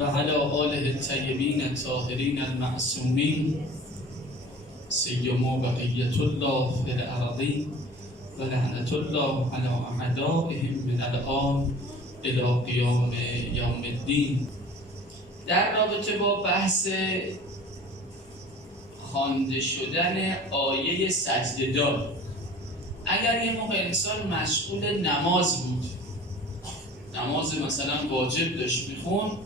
وعلى آله الطيبين الطاهرين المعصومين سيما بقية الله في الأرضين ولعنة الله على أعدائهم من الآن إلى قیام یوم الدین. در رابطه با بحث خوانده شدن آیه سجده‌دار، اگر یه موقع انسان مشغول نماز بود، نماز مثلا واجب داشت میخون،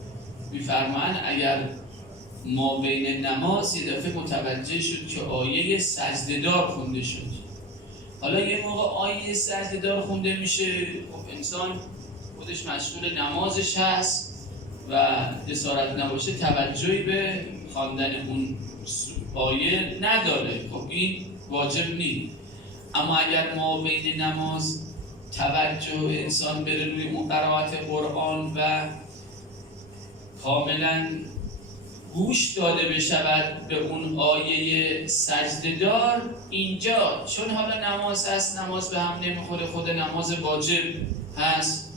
میفرمان اگر ما بین نماز یه دفعه متوجه شد که آیه سجده‌دار خونده شد. حالا یه موقع آیه سجده‌دار خونده میشه، خب انسان خودش مشغول نمازش هست و اسارت نباشه توجهی به خواندن اون آیه نداره، خب این واجب نیست. اما اگر ما بین نماز توجه انسان بره روی اون قرائت قرآن و کاملا گوش داده بشود به اون آیه سجده‌دار، اینجا چون حالا نماز هست، نماز به هم نمیخوره، خود نماز واجب هست،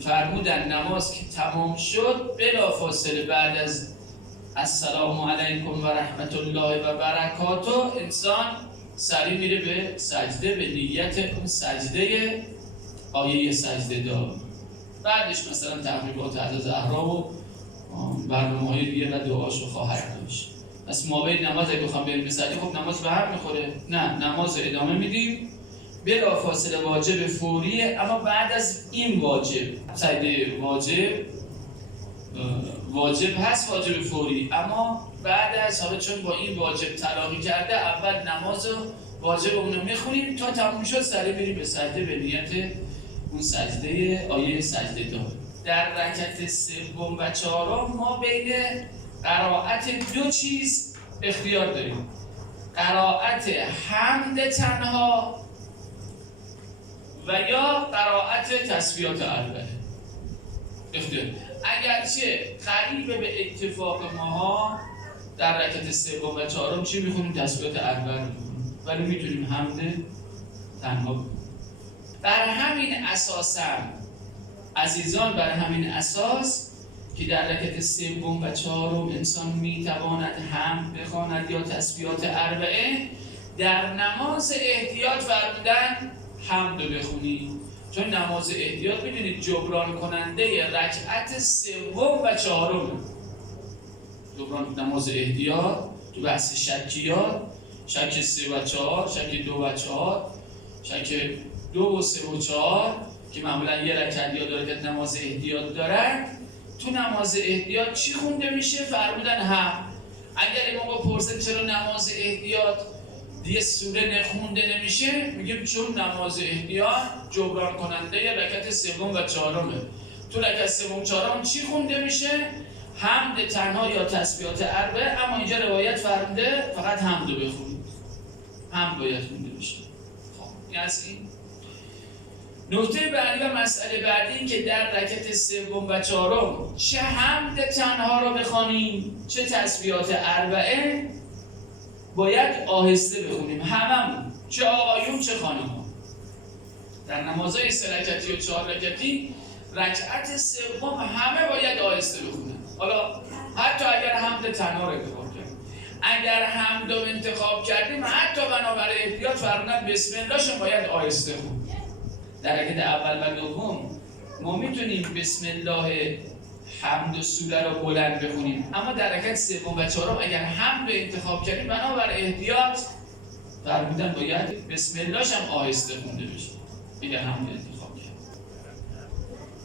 فرمودن نماز که تمام شد بلافاصله بعد از السلام علیکم و رحمت الله و برکاته انسان سریع میره به سجده به نیت اون سجده آیه سجده‌دار. بعدش مثلا تقریبات عزا زهرا و برنامه‌های دیگه و دعاشو خواهد داشت. پس ما بین نماز اگه بخوام بریم به سجده، خب نماز به هم میخوره؟ نه، نماز ادامه میدیم، بلافاصله واجب فوریه. اما بعد از این واجب، سجده واجب هست، واجب فوری، اما بعد از حالا چون با این واجب تلاقی کرده، اول نماز واجب اونو میخونیم تا تموم شد سریع میریم به سجده به نیت اون سجده آیه سجده‌دار. در رکعت سوم و چهارم ما بین قرائت دو چیز اختیار داریم: قرائت حمد تنها و یا قرائت تسبیحات اربعه. اختیار اگرچه قریب به اتفاق ماها در رکعت سوم و چهارم چی میخونیم؟ تسبیحات اربعه میخونیم، ولی میتونیم حمد تنها بکنیم. بر همین اساس عزیزان، بر همین اساس که در رکعت سوم و چهارم انسان میتواند حمد بخواند یا تسبیحات اربعه، در نماز احتیاط فرمودن حمد بخونید، چون نماز احتیاط میدونید جبران کننده رکعت سوم و چهارم. جبران نماز احتیاط تو بحث شکیات، شک 3 و 4، شک 2 و 4، شک 2 و 3 و 4 که معمولا یه رکعت یا دو رکعت نماز احتیاط دارن. تو نماز احتیاط چی خونده میشه؟ فرمودن هم. اگر این موقع پرسید چرا نماز احتیاط دیگه سوره نخونده نمیشه، میگیم چون نماز احتیاط جبران کننده رکعت سوم و چهارمه. تو رکعت سوم و چهارم چی خونده میشه؟ حمد تنها یا تسبیحات اربعه. اما اینجا روایت فرموده فقط حمد رو بخونید، حمد باید خونده بشه. خب این از این. نکته بعدی و مسئله بعدی این که در رکعت سوم و چهارم چه حمد تنها را بخوانیم چه تسبیحات اربعه باید آهسته بخونیم، هممون، چه آقایون چه خانم‌ها. در نمازهای 3 رکعتی و 4 رکعتی رکعت سوم همه باید آهسته بخونن. حالا حتی اگر حمد تنها را انتخاب کردیم، اگر حمد رو انتخاب کردیم حتی بنابر احتیاط فرمودن بسم اللهشون باید آهسته خون. در رکعت اول و دوم ما میتونیم بسم الله حمد و سوره رو بلند بخونیم، اما در رکعت سوم و چهارم اگر حمد رو انتخاب کردیم بنابر احتیاط فرمودن باید بسم اللهش هم آهسته خونده بشه اگر حمد انتخاب کردیم.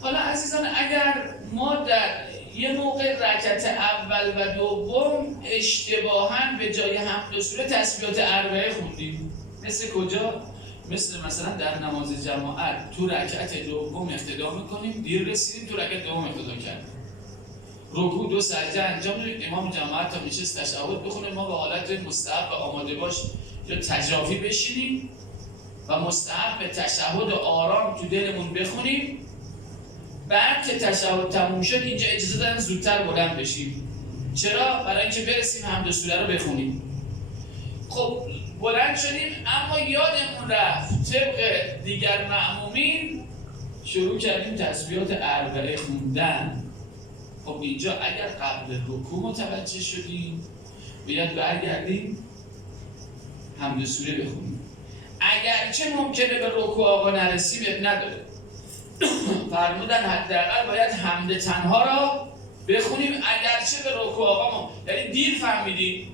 حالا عزیزان، اگر ما در یه موقع رکعت اول و دوم اشتباهاً به جای حمد و سوره تسبیحات اربعه خوندیم، مثل کجا؟ مثلا در نماز جماعت تو رکعت دوم اقتدا میکنیم، دیر رسیدیم تو رکعت دوم اقتدا کردیم، رکوع 2 سجده انجام میدیم، امام جماعت تا نشست تشهد بخونه، ما به حالت مستحب و آماده باش یا تجافی بشینیم و مستحب به تشهد آرام تو دلمون بخونیم. بعد که تشهد تموم شد اینجا اجازه دادن زودتر بلند بشیم. چرا؟ برای اینکه برسیم حمد سوره رو بخونیم. خب بلند شدیم اما یادمون رفت طبق دیگر مأمومین شروع کردیم تسبیحات اربعه خوندن. خب اینجا اگر قبل رکوع متوجه شدیم باید برگردیم حمد سوره بخونیم. اگرچه ممکنه به رکوع آقا نرسیم نداره، فرمودن حداقل باید حمد تنها را بخونیم اگرچه به رکوع آقا ما، یعنی دیر فهمیدیم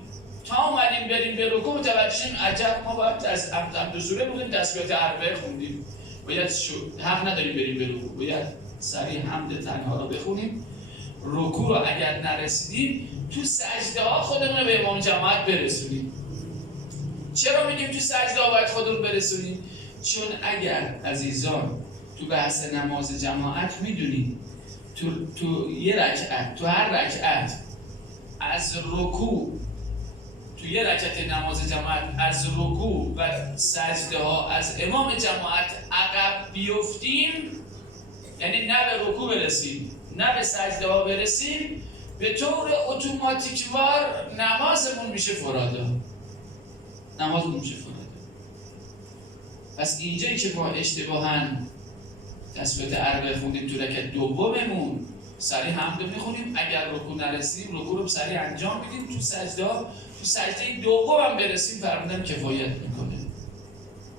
تا اومدیم بریم به رکوع متوجه شدیم عجب ما باید از حمد سوره بودیم تسبیحات اربعه خوندیم، باید حق نداریم بریم به رکوع، باید سریع حمد تنها را بخونیم. رکوع رو اگر نرسیدیم تو سجده ها خودمون رو به امام جماعت برسونیم. چرا میگیم تو سجده ها باید خودمون برسونیم؟ چون اگر عزیزان تو بحث نماز جماعت میدونید تو یه رکعت، تو هر رکعت از رکوع، تو یه رکعت نماز جماعت از رکوع و سجده ها از امام جماعت عقب بیفتیم، یعنی نه به رکوع برسیم نه به سجده ها برسیم، به طور اتوماتیکوار نمازمون میشه فرادا. پس اینجایی که ما اشتباهاً تسبیحات اربعه خوندیم تو رکعت دوممون سریع حمد رو میخونیم، اگر رکوع نرسیدیم رکوع رو سریع انجام میدیم، تو سجده دوم هم برسیم فرمودن کفایت میکنه.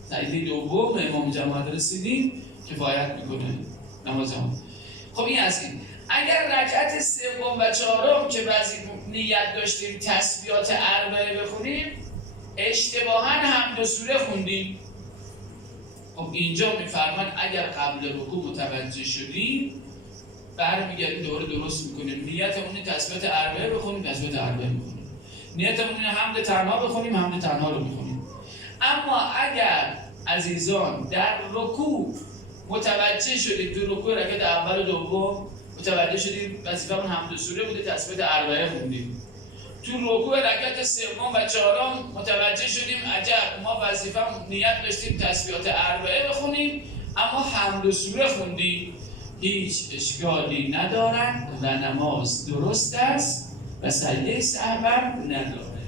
سجده دوم امام جماعت رسیدیم کفایت میکنه نماز هم. خب این از این. اگر رکعت سوم و چهارم که بعضی نیت داشتیم تسبیحات اربعه بخونیم اشتباهاً حمد سوره خوندیم، خب اینجا میفرمان اگر قبل رکوع متوجه شدیم برمیگردیم دوباره درست میکنیم، نیتمون تسبیحات اربعه بخونیم تسبیحات اربعه میخونیم، نیتمون حمد تنها بخونیم حمد تنها رو میخونیم. اما اگر عزیزان در رکوع متوجه شدید، تو رکوع رکعت اول و دوم متوجه شدید وظیفمون حمد سوره بوده تسبیحات اربعه خوندیم، تو رکوع رکعت سوم و چهارم متوجه شدیم عجب ما وظیفمون نیت داشتیم تسبیحات اربعه بخونیم اما حمد سوره خوندیم، هیچ اشکالی ندارد و نماز درست است و سجده سهو نداره،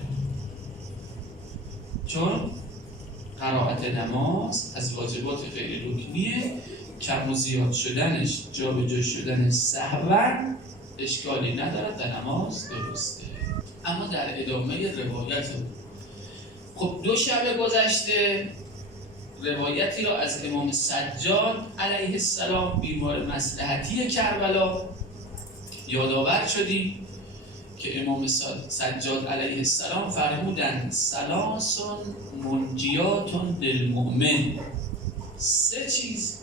چون قرائت نماز از واجبات غیر رکنیه، کم و زیاد شدنش جابجا شدن سهوا اشکالی ندارد و نماز درسته. اما در ادامه روایت خب 2 شب گذشته روایتی را از امام سجاد علیه السلام بیمار مصلحتی کربلا یادآور شدیم که امام سجاد علیه السلام فرمودند ثلاث منجیات للمؤمن، 3 چیز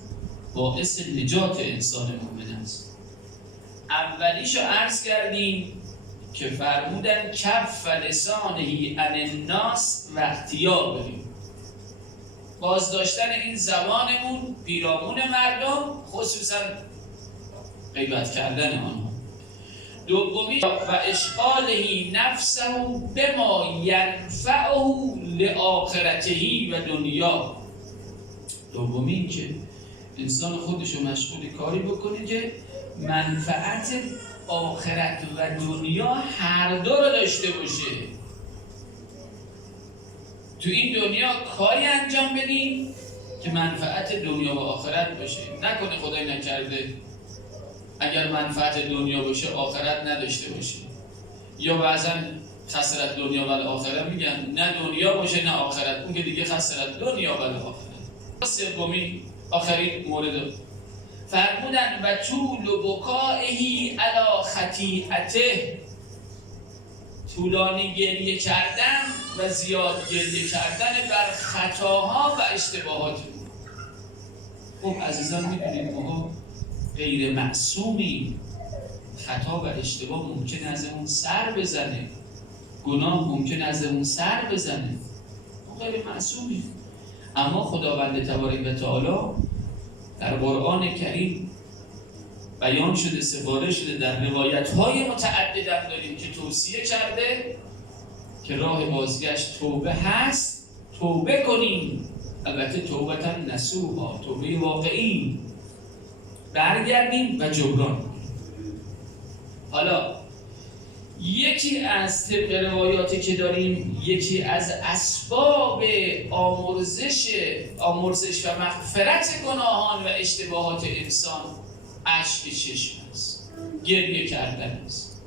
باعث نجات انسان مؤمن است. اولیشو عرض کردیم که فرمودن کف لسانه عن الناس و احتیاء، بازداشتن این زبانمون پیرامون مردم خصوصا غیبت کردن آنها. دومی و اشغاله نفسه بما ینفعه لآخرته و دنیا، دومی که انسان خودشو مشغول کاری بکنه که منفعت آخرت و دنیا هر دو رو داشته باشه. تو این دنیا کاری انجام بدیم که منفعت دنیا و آخرت باشه، نکنه خدای نکرده اگر منفعت دنیا باشه آخرت نداشته باشه، یا بعضا خسرت دنیا و آخرت میگن نه دنیا باشه نه آخرت، اون که دیگه خسرت دنیا و آخرت. سومی آخرین مورد فرمودن و طول بکائه علی خطیئته، طولانی گریه کردن و زیاد گریه کردن بر خطاها و اشتباهات. خب عزیزان میدونید ما غیر معصومی، خطا و اشتباه ممکن ازمون سر بزنه، گناه ممکن ازمون سر بزنه، ما غیر معصومی. اما خداوند تبارک و تعالی در قرآن کریم بیان شده، سپاره شده، در روایت‌های متعدد هم داریم که توصیه کرده که راه بازگشت توبه هست، توبه کنیم، البته توبه نصوحا، توبه واقعی، برگردیم و جبران کنیم. حالا یکی از طبق روایاتی که داریم، یکی از اسباب آمرزش و مغفرت گناهان و اشتباهات انسان اشک چشم است. گریه کردن است.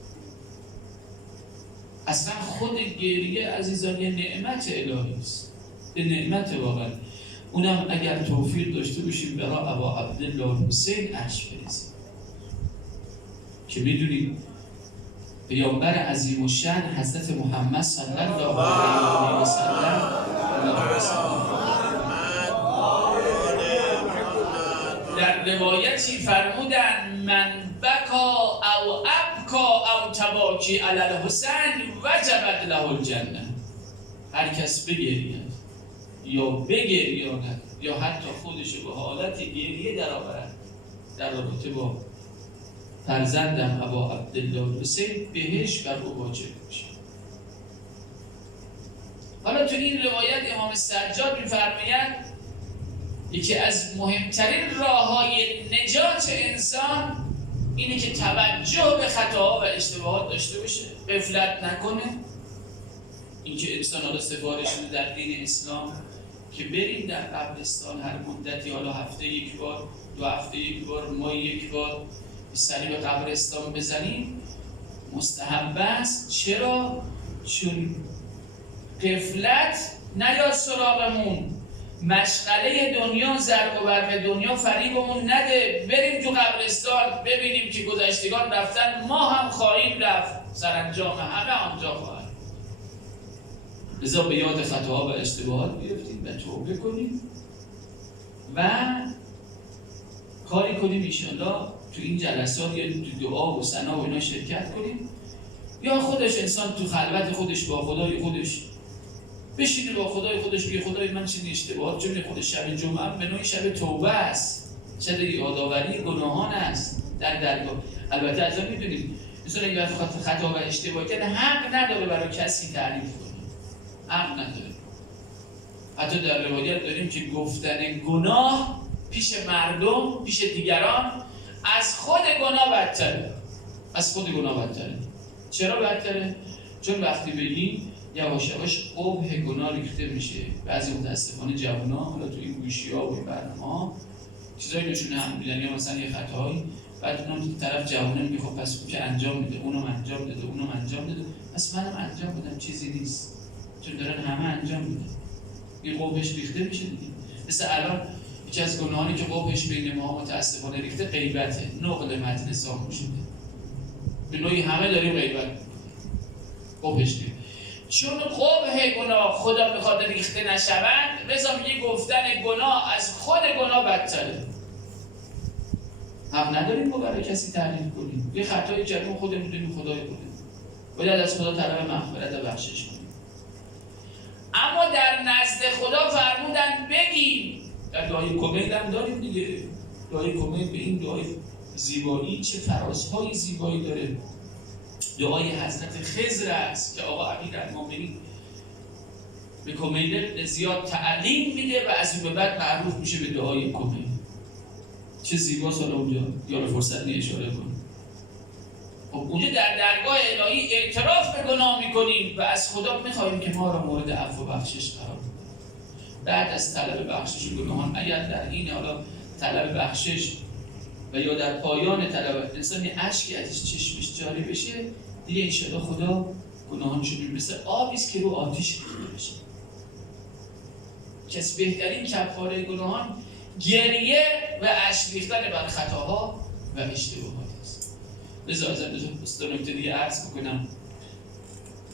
اصلا خود گریه عزیزان یه نعمت الهی است، یه نعمت واقعا. اونم اگر توفیق داشته باشیم برای ابا عبدالله حسین اشک بریزیم که میدونید پیامبر عظیم الشأن حضرت محمد صلی الله علیه و سلم در روایتی فرمودن من بکا او ابکا او تباکی علی الحسین وجبت له الجنه. هر کس بگرید یا بگریاند یا حتی خودش به حالت گریه درآورد در رابطه با فرزندم ابا عبدالله حسین، بهشت بر او واجب میشه. حالا تو این روایت امام سجاد می‌فرماید یکی از مهمترین راه‌های نجات انسان اینه که توجه به خطاها و اشتباهات داشته باشه، غفلت نکنه. اینکه انسان حالا سفارش شده در دین اسلام که بریم در قبرستان هر مدتی، حالا هفته یک بار، 2 هفته یک بار، ماه یک بار سری به قبرستان بزنیم، مستحب است. چرا؟ چون غفلت نیاد سراغمون، مشغله دنیا، زرق و برق دنیا فریبمون نده، بریم تو قبرستان ببینیم که گذشتگان رفتن، ما هم خواهیم رفت، سرانجام همه آنجا خواهد. لذا به یاد خطاها و اشتباهات بیفتیم و توبه کنیم و کاری کنیم انشاءالله تو این جلسات یا تو دعا و ثنا و اینا شرکت کنیم، یا خودش انسان تو خلوت خودش با خدای خودش بشینه، با خدای خودش بگه خدای من چه اشتباهات، چون خودش شب جمعه به نوعی شب توبه است، شب یادآوری گناهان است در درگاه. البته از اون میدونید انسان اگه خطا و اشتباه کرده حق نداره برای کسی تعریف کنه، حق نداره. حتی در روایت داریم که گفتن گناه پیش مردم، پیش دیگران از خود گناه بدتره، از خود گناه بدتره. چرا بدتره؟ چون وقتی بگیم یواش یواش قبح گناه ریخته میشه. بعضی متاسفانه جوونا حالا تو این گوشی‌ها و برنامه‌ها چیزایی نشونه هم میدن، یا مثلا یه خطایی، بعد اونم طرف جوونه میگه خب پس که انجام میده، اونم انجام داده، اونم انجام داده، پس منم انجام بدم، چیزی نیست، چون دارن همه انجام میدن. این قبحش ریخته میشه دیگه. مثل الان یکی از گناهانی که قبحش بین ما متاسفانه ریخته غیبته، نقل متن ساخته شده. به نوعی همه داریم غیبت قبحش ریخته. چون قبح گناه خدا میخواد ریخته نشوند، لذا میگه گفتن گناه از خود گناه بدتره. حق نداریم ما برای کسی تعریف کنیم. یه خطایی کردیم خودمون میدونیم خدای خودمون، باید از خدا طلب مغفرت و بخشش کنیم. اما در نزد خدا فرمودن بگیم. در دعای کمیل هم داریم دیگه. دعای کمیل به این دعای زیبایی چه فرازهای زیبایی داره. دعای حضرت خضر است که آقا امیرالمومنین به کمیل زیاد تعلیم میده و از اون به بعد معروف میشه به دعای کمیل. چه زیباست. حالا اونجا یار فرصت اشاره کنیم. خب اونجا در درگاه الهی اعتراف به گناه میکنیم و از خدا میخواهیم که ما را مورد عفو و بخشش قرار بده. بعد از طلب بخشش گناهان، اگر در این حالا طلب بخشش و یا در پایان طلب انسان اشکی ازش چشمش جاری بشه، دیگه انشاءالله خدا گناهانشو می‌بخشه. مثل آبیست که رو آتش ریخته بشه. کس بهترین کفاره گناهان گریه و اشک ریختن بر خطاها و اشتباهات است. لذا از نکته دیگه عرض بکنم،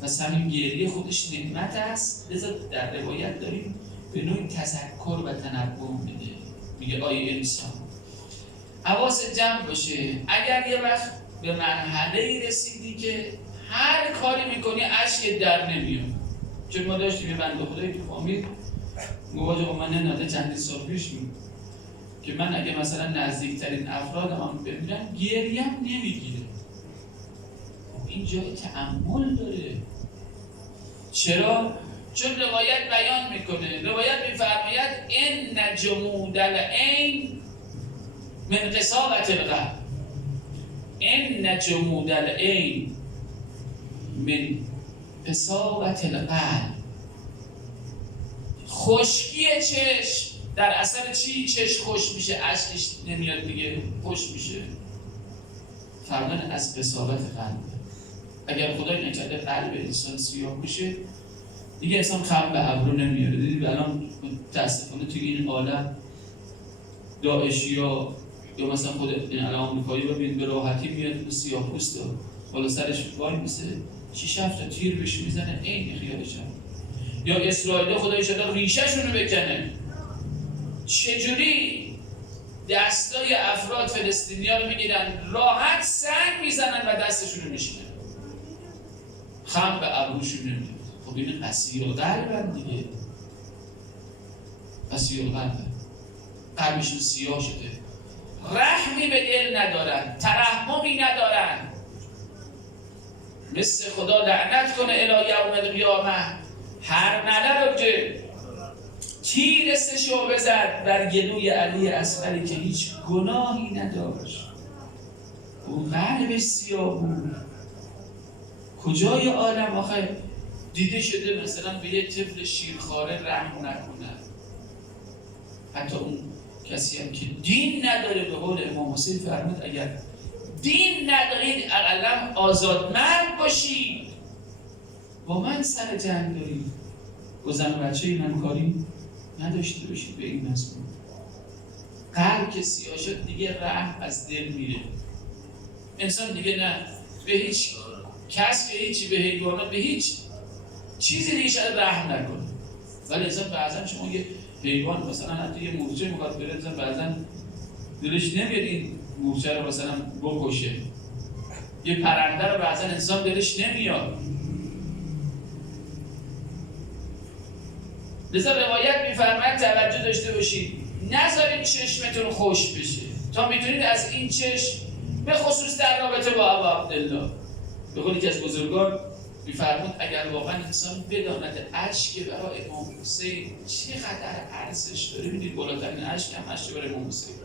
پس همین گریه خودش نعمت است. لذا در روایت داریم به نوعی تذکر و تنبه میده، میگه آیه انسان حواست جمع باشه، اگر یه وقت به مرحله‌ای رسیدی که هر کاری میکنی اشک در نمیاد. چون ما داشتیم یه بنده خدایی تو فامیل گفت آقا من ناده چندین سال پیش که من اگه مثلا نزدیکترین افرادم هم ببینم گریم نمیگیره. این جای تأمل داره. چرا؟ چون روایت بیان میکنه، روایت میفرماید ان جمود العین من قساوة القلب. ان جمود العین من قساوة القلب. خشکی چشم در اثر چی چشم خوش میشه؟ اشکش نمیاد دیگه، خوش میشه. فرمودن از قساوت قلب. اگر خدای نکرده قلب انسان سیاه بشه دیگه انسان خم به ابرو نمیاره. دیدید الان متاسفانه توی این عالم داعشیا یا مثلا خود این الان آمریکایی ببین به راحتی میاد سیاه‌پوسته بالا سرش وای میسه 6 7 تا تیر بهش میزنه عین خیالش. یا اسرائیل خدای شده ریشه‌شون رو بکنه. چجوری دستای افراد فلسطینی‌ها رو میگیرن راحت سنگ میزنن و دستشون رو میشکنن، خم به ابروشون نمیاد. خب این اسیر قلبن دیگه، اسیر قلبن، قلبشون سیاه شده، رحمی به دل ندارن، ترحمی ندارن. مثل خدا لعنت کنه الی یوم القیامه هر مله رو که تیر سشو بزد بر گلوی علی اصغری که هیچ گناهی نداشت، اون قلبش سیاه بود. کجای عالم آخه دیده شده مثلا به یک طفل شیرخواره رحم نکنه؟ حتی اون کسی هم که دین نداره، به قول امام حسین فرمود اگر دین ندارید اقلا آزادمرد باشید، با من سر جنگ دارید، با زن و بچه این همکاری نداشته باشید. به این مضمون قلب که سیاه شد دیگه رحم از دل میره. انسان دیگه نه به هیچ کس، به هیچی، به حیوانات، به هیچ چیزی دیگه شاید رحم نکنه. ولی انسان بعضا شما یه حیوان مثلا حتی یه مورچه میخواد بره، انسان بعضا دلش نمیاد این مورچه رو مثلا بکشه. یه پرنده رو بعضا انسان دلش نمیاد. لذا روایت میفرماید توجه داشته باشید، نذارید چشمتون خوش بشه تا میتونید از این چشم، به خصوص در رابطه با ابا عبدالله، به قول یکی از بزرگان میفرمود اگر واقعا انسان بداند اشک برای امام حسین چقدر ارزش داره، میدید بالاترین اشک هم اشک برای امام حسین.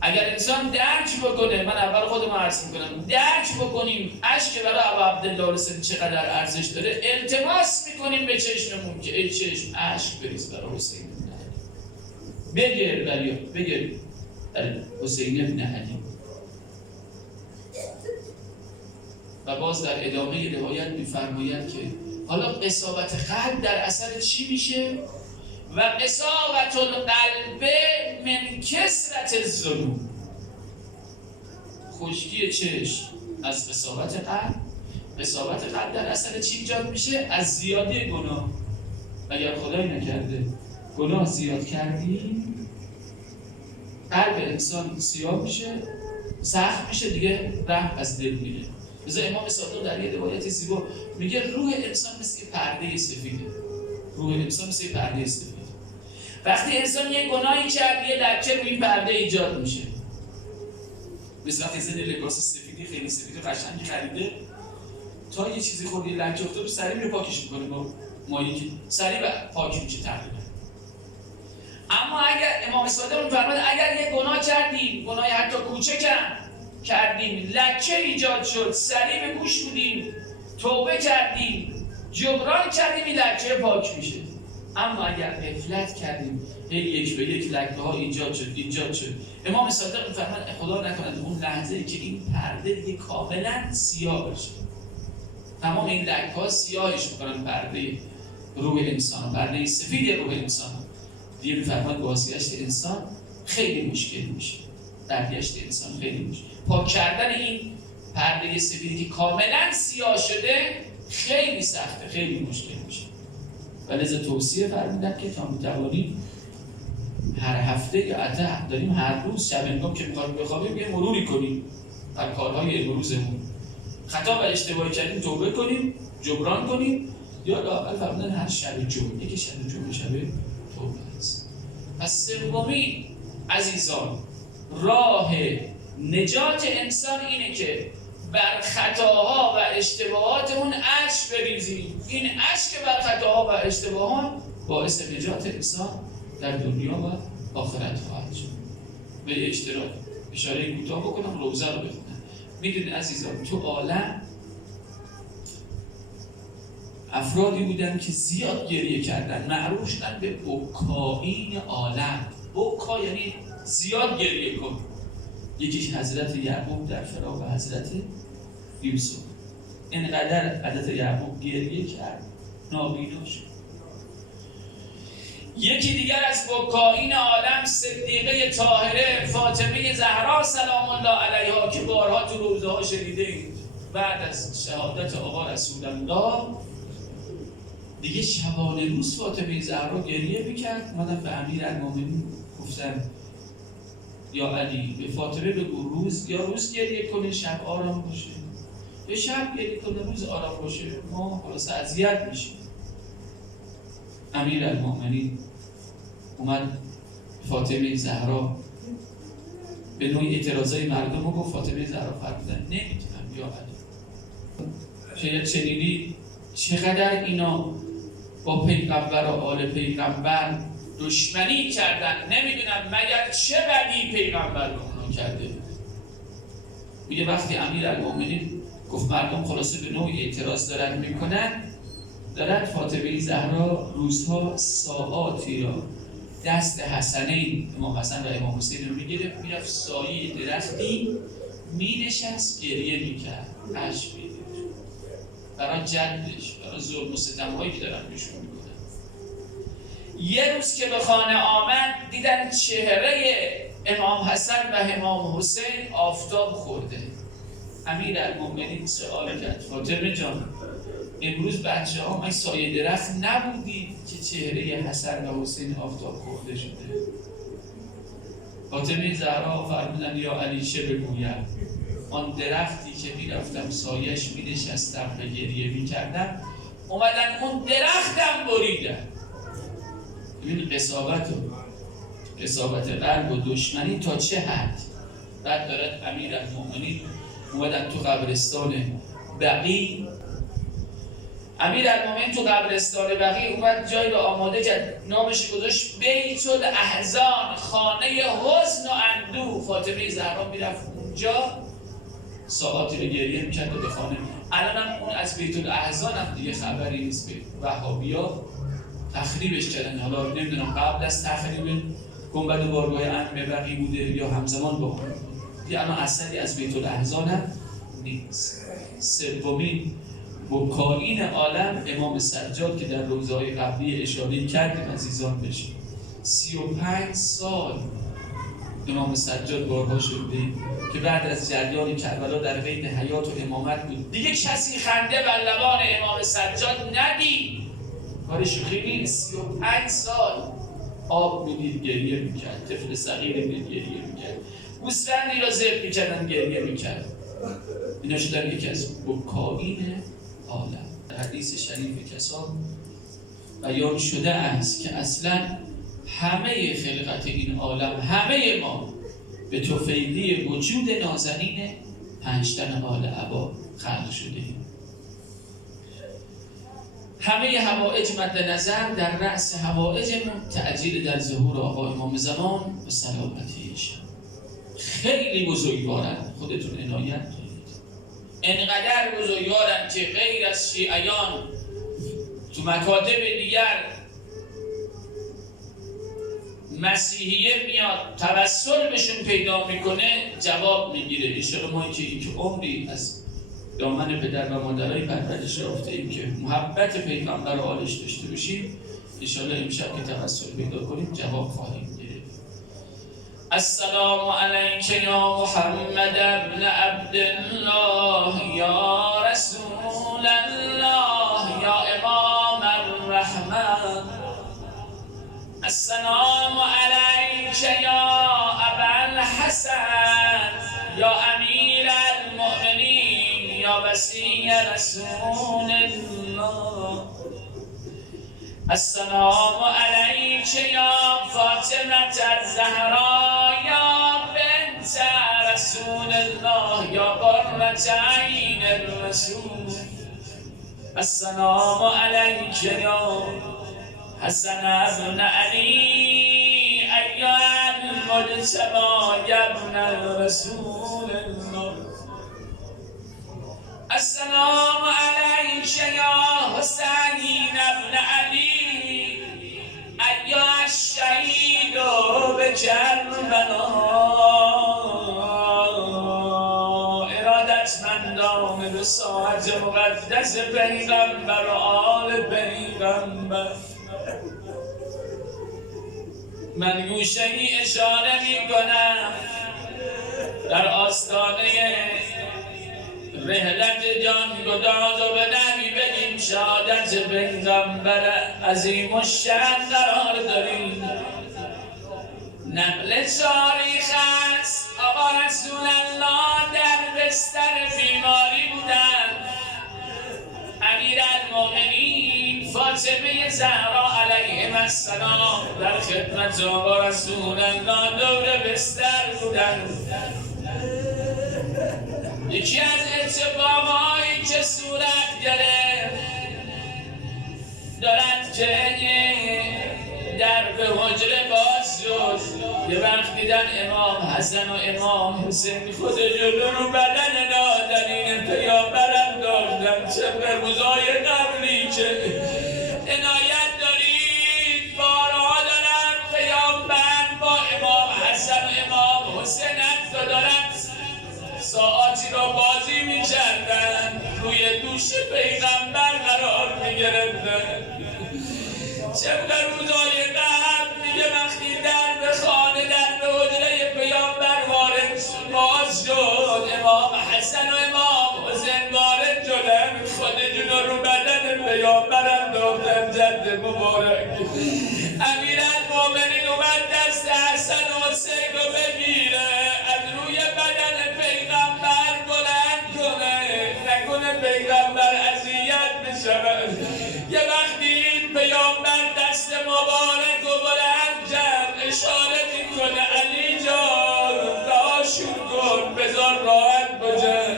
اگر انسان درک بکنه، من اول خودم عرض میکنم، درک بکنیم اشک برای ابا عبدالله حسین چقدر ارزش داره، التماس میکنیم به چشممون که ای چشم اشک بریز برای حسین ابن علی، بگیر حسین ابن علی. و باز در ادامه روایت می‌فرماید که حالا قساوت قلب در اثر چی میشه؟ و قساوت القلب من کثرت الذنوب، خشکی چشم از قساوت قلب. قساوت قلب در اثر چی ایجاد میشه؟ از زیادی گناه. اگر خدای نکرده گناه زیاد کردیم قلب انسان سیاه میشه، سخت میشه، دیگه رحم از دل میره. مثلا امام صادق در یه روایت زیبا میگه روح انسان مثل پرده سفیده. روح انسان مثل پرده سفید. وقتی انسان یه گناهی کرد یه لکه روی پرده ایجاد میشه. مثل وقتی انسان لباس سفیدی خیلی سفید و قشنگی خریده، تا یه چیزی خورد یه لکه افتاد سریع میره پاکش میکنه با مایعی که سریع پاک میشه تقریبا. اما اگر امام صادق میفرماید اگر یه گناه کردیم، گناه حتی کوچک کردیم، لکه ایجاد شد، سریع به گوش بودیم، توبه کردیم، جبران کردیم، این لکه پاک میشه. اما اگر غفلت کردیم یک به یک لکه ها ایجاد شد. امام صادق میفرماید خدا نکند اون لحظه‌ای که این پرده دیگه کاملا سیاه بشه، تمام این لکه ها سیاهش میکنن پرده روح انسان، پرده سفید روح انسان. دیگه میفرماید بازگشت انسان خیلی مشکل میشه، برگشت انسان خیلی مشکل. پاک کردن این پرده سفیدی که کاملا سیاه شده خیلی سخته، خیلی مشکل میشه. ولذا توصیه فرمودن که تا میتوانیم هر هفته یا حتی داریم هر روز شب هنگام که میخوایم بخوابیم یه مروری کنیم بر کارهای امروزمون، خطا و اشتباهی کردیم توبه کنیم، جبران کنیم، یا لااقل فرمودن هر شب جمعه که شب جمعه شب توبه است. پس سومین عزیزان راه نجات انسان اینه که بر خطاها و اشتباهاتمون اشک بریزیم. این اشک بر خطاها و اشتباهات باعث نجات انسان در دنیا و آخرت خواهد شد. به اشتراک اشاره کوتاه بکنم، روزه رو بخونم. میدونید عزیزان تو عالم افرادی بودن که زیاد گریه کردن، معروف شدن به بکائین عالم. بکا یعنی زیاد گریه کن. یکیش حضرت یعقوب در فراق حضرت یوسف. اینقدر حضرت یعقوب گریه کرد نابینا شد. یکی دیگر از بکائین عالم صدیقه طاهره فاطمه زهرا سلام الله علیها که بارها تو روزه ها شنیده اید، بعد از شهادت آقا رسول الله دیگه شبانه روز فاطمه زهرا گریه میکرد. اومدن به امیرالمومنین گفتن یا علی به فاطمه بگو روز گریه کنه شب آرام باشه، یا شب گریه کنه روز آرام باشه، ما خلاص اذیت میشیم. امیرالمومنین اومد فاطمه زهرا به نوعی اعتراضای مردم رو گفت. فاطمه زهرا فرمودن نمیتونم یا علی. شنیدی چقدر اینا با پیغمبر و آل پیغمبر دشمنی کردن، نمیدونم مگر چه بدی پیغمبر رو اونا کرده. میگه وقتی امیرالمومنین گفت مردم خلاصه به نوعی اعتراض دارن میکنن، دارد فاطمه زهرا روزها ساعاتی را دست حسنین امام حسن و امام حسین رو میگیره، میرفت سایه درختی مینشست گریه میکرد، اشک میریخت برای جدش، برای ظلم و ستم‌هایی که دارن بهشون میکنن. یه روز که به خانه آمد دیدن چهره امام حسن و امام حسین آفتاب خورده. امیرالمومنین سوال کرد فاطمه جان امروز بچه ها من سایه درخت نبودید که چهره حسن و حسین آفتاب خورده شده؟ فاطمه زهرا فرمودن یا علی چه بگویم، آن درختی که میرفتم سایش مینشستم و گریه میکردم اومدن اون درختم بریدن. ببین قساوت قلب و دشمنی تا چه حد. بعد دارد امیرالمومنین اومدن تو قبرستان بقیع. امیرالمومنین تو قبرستان بقیع اومد جایی رو آماده کرد، نامش گذاشت بیت الاحزان، خانه حزن و اندوه. فاطمه زهرا میرفت اونجا ساعاتی رو گریه میکرد و به خانه. الان هم اون از بیت الاحزان هم دیگه خبری نیست. به وهابیا تخریبش کردن. حالا نمیدونم قبل از تخریب گنبد بارگاه ائمه بقیع بوده یا همزمان با اون. دیگه الان اثری از بیت الاحزان هم نیست. سومین بکائین عالم امام سجاد که در روزهای قبلی اشاره کردیم عزیزان بشیم. 35 سال امام سجاد بارها شده که بعد از جریان کربلا در بین حیات و امامت بود. دیگه کسی خنده بر لبان امام سجاد ندید. کار شوخی نیست. 35 سال آب میدید گریه میکرد، طفل صغیر میدید گریه میکرد، گوسفندی را ذبح میکردن گریه میکرد. اینا شدن یکی از بکائین عالم. در حدیث شریف کسا بیان شده است که اصلا همه خلقت این عالم، همه ما به توفیقی وجود نازنین 5 تن آل عبا خلق شده ایم. همه حوائج مد نظر در رأس حوائجمون تعجیل در ظهور آقا امام زمان و سلامتیش. خیلی بزرگوارن، خودتون عنایت کنید. انقدر بزرگوارن که غیر از شیعیان تو مکاتب دیگر مسیحیه میاد توسل بهشون پیدا میکنه جواب میگیره. انشاءالله ما که عمری از دامن پدر و مادرای پرورش یافته ایم که محبت پیغمبر و آلش داشته باشیم، انشاءالله امشب که توسل پیدا کنیم جواب خواهیم گرفت. السلام علیک یا محمد ابن عبدالله یا رسول الله یا امام الرحمن. السلام علیک یا ابا الحسن یا امیر المؤمنین یا وصی رسول الله. السلام علیک یا فاطمه الزهرا یا بنت رسول الله یا قرة عین الرسول. السلام علیک یا حسن ابن علی ایها المجتبی ابن رسول الله. السلام علیک یا حسین ابن علی ایها الشهید بکربلا. ساعت مقدس پیغمبر و آل پیغمبر. من گوشه ای اشاره می کنم در آستانه رحلت جان گداز و به نبی بگیم شهادت پیغمبر عظیم الشأن قرار داریم. نقل تاریخ است آقا رسول الله در بستر بیماری بودند. امیرالمؤمنین فاطمه زهرا علیه السلام در خدمت آقا رسول الله دور بستر بودند. یکی از اتفاقایی که صورت گرفت دارد که در به حجره باز شد. یه وقت دیدن امام حسن و امام حسین خود جلو رو بدن نادنین پیامبرم داشتن. چه روزای قبلی که عنایت دارید بارها دارن پیامبر با امام حسن و امام حسین حتی دارن ساعتی را بازی می کردن، روی دوش پیغمبر قرار می گرفتن. چه روزای قبل دیگه وقتی در به خانه در به حجره پیامبر وارد باز شد، امام حسن و امام حسین وارد شدن، خودشون رو بدن پیامبر انداختن. جد مبارک امیرالمؤمنین اومد دست حسن و حسین رو بگیره، از روی بدن پیغمبر بلند کنه، نکنه پیغمبر اذیت بشه. یه وقتی پیامبر دست مبارک و بلند کرد اشاره میکنه علی جان رهاشون کن بذار راحت باشن.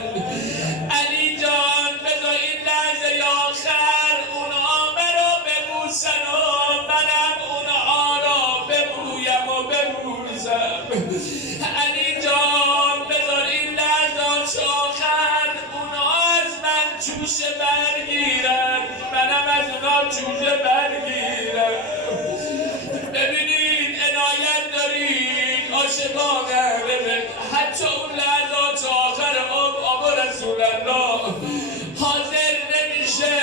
علی جان بذار این لحظه آخر اونها مرا ببوسن و منم اونها را ببویم و ببوسم. علی جان بذار این لحظه آخر اونها از من جوشه برگیرن منم از اونها جوشه برگیرم. ببینید عنایت دارید عاشقانه حتی اون لحظات آخر آقا رسول الله حاضر نمیشه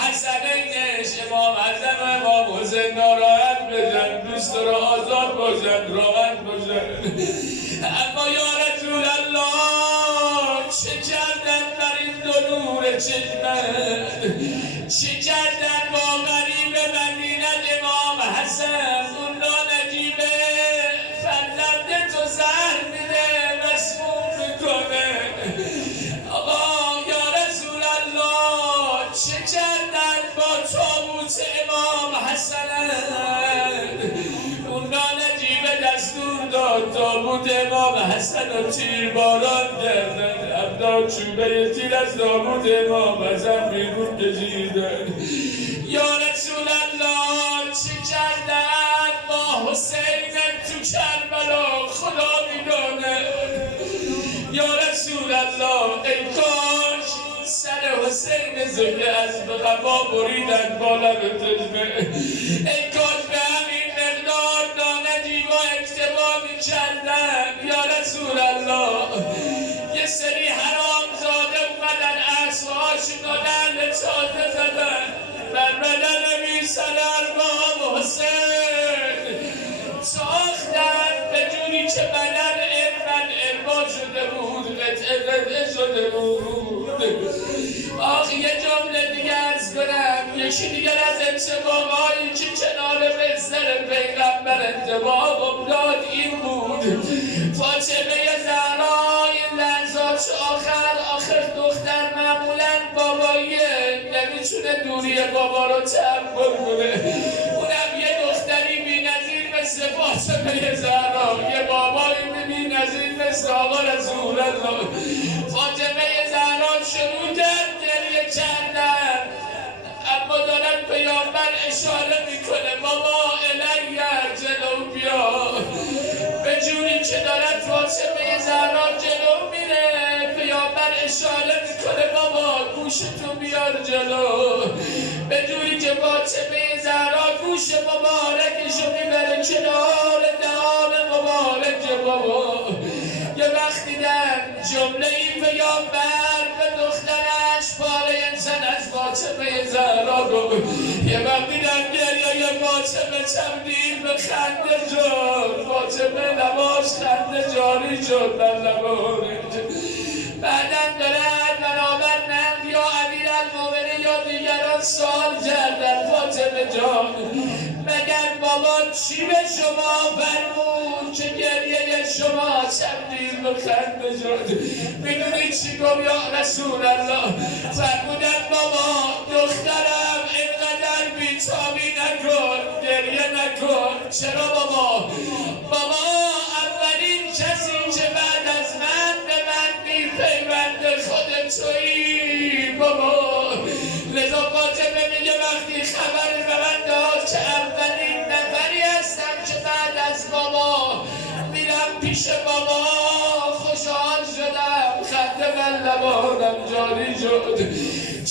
حسنینش امام حسن و امام حسین ناراحت بشن، دوست را آزاد باشن، راحت باشن. اما یا رسول الله چه کردن بر این دو نور چشمه، چه کردن با غریب مدینت امام حسن. اون نانجیبه فرزند تو زهر میده مسموم میکنه. آقا یا رسول الله چه کردن با تابوت امام حسن. اون نانجیبه دستور داد تابوت امام حسن رو تیرباران کردن، ابدا چوبه تیر از تابوت امام حسن بیرون کشیدن. یا رسول الله چه کردن با حسین تو کربلا خدا میدانه. یا رسول الله ای کاش سر حسین زنده از به قفا بریدن بالا به تجمه، ای کاش به همین مقدار نانجیبا اکتفا میکردن. یا رسول الله یه سری حرام زاده اومدن عصاهاشون رو دل تازه زدن بر بدن میسن ارباب حسین ساختن به جوری که بدن اربا شده بود، قطعه شده بود. آخ یه جمله دیگه از کنم، یکی دیگر از اتفاقایی که کنار بستر پیغمبر اتفاق افتاد این بود. فاطمه زهرا این لحظات آخر دختر معمولا باباییه نمیتونه دوری بابا رو تحمل کنه، اونم یه دختری بی‌نظیر مثل فاطمه زهرا، یه بابایی بی‌نظیر مثل آقا رسول الله. فاطمه زهرا شروع کرد گریه کردن، اما دارد پیامبر اشاره میکنه بابا الیه جلو بیا. به جوری که دارد فاطمه زهرا جلو میره پیامبر اشاره میکنه بابا گوشتو بیار جلو. به جوری که فاطمه زهرا گوش مبارکشو میبره کنار دهان مبارک بابا. یه وقت دیدن جمله این پیامبر به یه وقت دیدم گریه فاطمه تبدیل به خنده شد، فاطمه لباش خنده جاری شد در لبانش. بعدم دارن بنابر یا امیرالمومنین یا دیگران سوال کردن فاطمه جان مگر بابا چی به شما فرمود که گریه شما تبدیل به خنده شد؟ میدونی چی گفت یا رسول الله؟ فرمودن بابا دخترم اینقدر بی‌تابی نکن، گریه نکن. چرا بابا؟ بابا اولین کسی که بعد از من به من میپیونده خود تویی بابا. لذا فاطمه میگه وقتی خبر به من داد که اولین نفری هستم که بعد از بابا میرم پیش بابا خوشحال شدم، خنده بر لبانم جاری شد.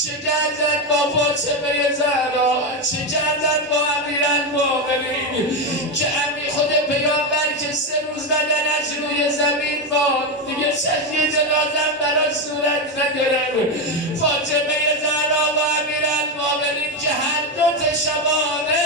چه کردن با فاطمه زهرا، چه کردن با امیرالمومنین که خود پیامبر که 3 روز بدنش روی زمین ماند دیگه سجده جنازه براش صورت نگرفت. فاطمه زهرا و امیرالمومنین که هر دو شبانه